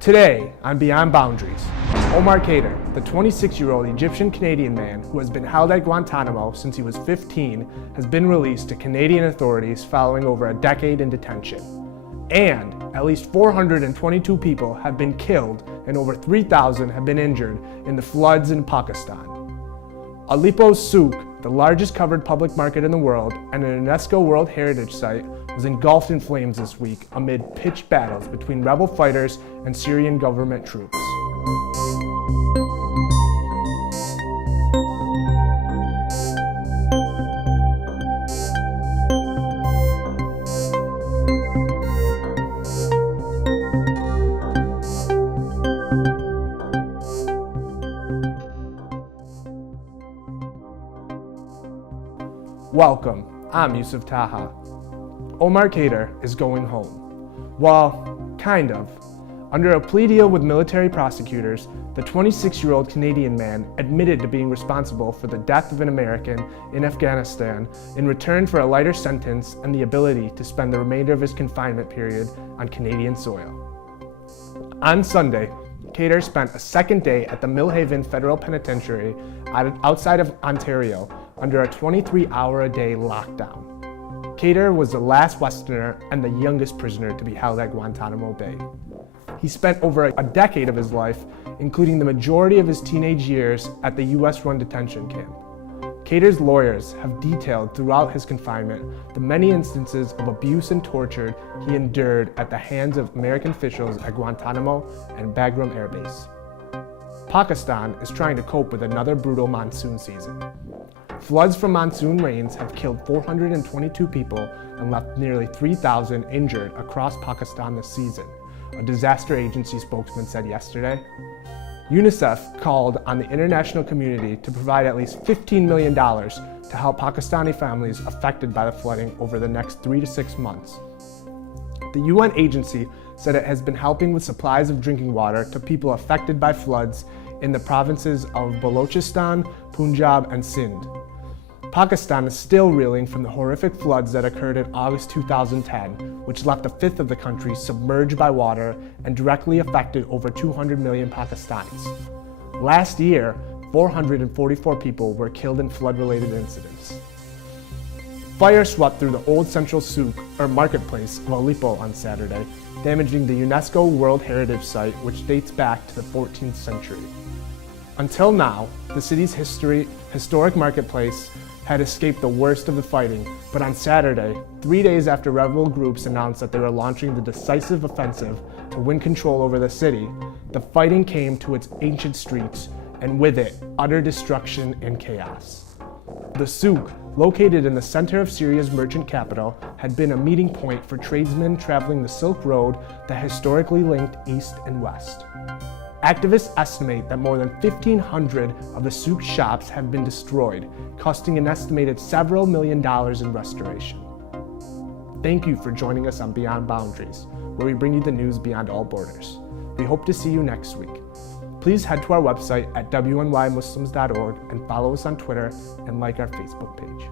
Today on Beyond Boundaries, Omar Khadr, the 26-year-old Egyptian-Canadian man who has been held at Guantanamo since he was 15, has been released to Canadian authorities following over a decade in detention. And at least 422 people have been killed and over 3,000 have been injured in the floods in Pakistan. Aleppo's Souq, the largest covered public market in the world and an UNESCO World Heritage Site, was engulfed in flames this week amid pitched battles between rebel fighters and Syrian government troops. Welcome, I'm Yousef Taha. Omar Khadr is going home. Well, kind of. Under a plea deal with military prosecutors, the 26-year-old Canadian man admitted to being responsible for the death of an American in Afghanistan in return for a lighter sentence and the ability to spend the remainder of his confinement period on Canadian soil. On Sunday, Khadr spent a second day at the Millhaven Federal Penitentiary outside of Ontario under a 23-hour-a-day lockdown. Khadr was the last Westerner and the youngest prisoner to be held at Guantanamo Bay. He spent over a decade of his life, including the majority of his teenage years, at the US-run detention camp. Khadr's lawyers have detailed throughout his confinement the many instances of abuse and torture he endured at the hands of American officials at Guantanamo and Bagram Air Base. Pakistan is trying to cope with another brutal monsoon season. Floods from monsoon rains have killed 422 people and left nearly 3,000 injured across Pakistan this season, a disaster agency spokesman said yesterday. UNICEF called on the international community to provide at least $15 million to help Pakistani families affected by the flooding over the next 3 to 6 months. The UN agency said it has been helping with supplies of drinking water to people affected by floods in the provinces of Balochistan, Punjab, and Sindh. Pakistan is still reeling from the horrific floods that occurred in August 2010, which left a fifth of the country submerged by water and directly affected over 200 million Pakistanis. Last year, 444 people were killed in flood-related incidents. Fire swept through the old central Souq, or marketplace, of Aleppo on Saturday, damaging the UNESCO World Heritage Site, which dates back to the 14th century. Until now, the city's historic marketplace had escaped the worst of the fighting, but on Saturday, 3 days after rebel groups announced that they were launching the decisive offensive to win control over the city, the fighting came to its ancient streets, and with it, utter destruction and chaos. The Souq, located in the center of Syria's merchant capital, had been a meeting point for tradesmen traveling the Silk Road that historically linked east and west. Activists estimate that more than 1,500 of the Souq shops have been destroyed, costing an estimated several $1 million in restoration. Thank you for joining us on Beyond Boundaries, where we bring you the news beyond all borders. We hope to see you next week. Please head to our website at wnymuslims.org and follow us on Twitter and like our Facebook page.